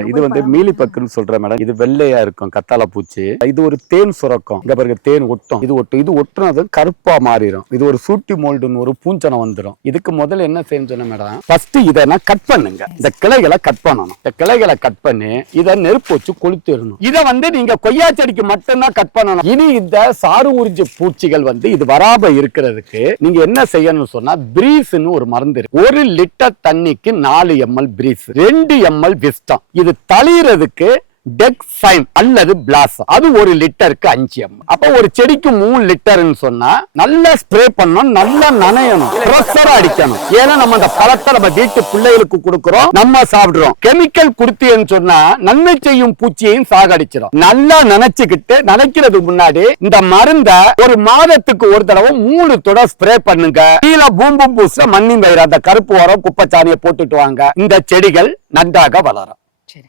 பாருங்க. இது வந்து மீலி பக்குன்னு சொல்றேன் மேடம். இது வெள்ளையா இருக்கும் கத்தாழை பூச்சி. இது ஒரு தேன் சுரக்கும். இங்க பாருங்க தேன் ஒட்டும். இது ஒட்டும் இது ஒட்டுனது கருப்பா மாறிடும் இது ஒரு சூட்டி மோல்டுன்னு ஒரு பூஞ்சனம் வந்துடும் இதுக்கு முதல்ல என்ன செய்யணும் சொன்ன மேடம்? ஃபர்ஸ்ட் இதை கட் பண்ணுங்க. இந்த கிளைகளை கட் பண்ணணும். இந்த கிளைகளை கட் பண்ணி இதை நெருப்பு வச்சு கொளுத்திடணும். இதை வந்து நீங்க கொய்யா செடிக்கு மட்டும்தான் கட் பண்ணணும். இனி இந்த சாறு உறிஞ்சு பூச்சிகள் வந்து இது வராம இருக்கிறதுக்கு நீங்க என்ன செய்யணும்னு சொன்னா பிரீஸ்னு ஒரு மருந்து இருக்கு. ஒரு லிட்டர் தண்ணிக்கு நாலு எம்எல் பிரீஸ் ரெண்டு எம்எல் விஸ்டம் இது தளியறதுக்கு டெக் ஃபைன் அல்லது பிளாஸ் அது ஒரு லிட்டருக்கு அஞ்சு எம் அப்ப ஒரு செடிக்கு மூணு லிட்டர்னு சொன்னா நல்லா ஸ்ப்ரே பண்ணணும் நல்லா நனையணும் ப்ரெஷரா அடிக்கணும். ஏன்னா நம்ம அந்த பழத்தை நம்ம வீட்டு பிள்ளைகளுக்கு கொடுக்கறோம் நம்ம சாப்பிடுறோம். கெமிக்கல் குடுத்தீன்னு சொன்னா நன்மை செய்யும் பூச்சியையும் சாகடிச்சிடும் நல்லா நினைச்சுக்கிட்டு நனைக்கிறதுக்கு முன்னாடி இந்த மருந்த ஒரு மாதத்துக்கு ஒரு தடவை மூணு தடவை ஸ்ப்ரே பண்ணுங்க. கீழே பூம்பும் பூச மண்ணின் வயிறு அந்த கருப்பு உரம் குப்பைச்சாணியை போட்டுட்டு வாங்க. இந்த செடிகள் நன்றாக வளரும்.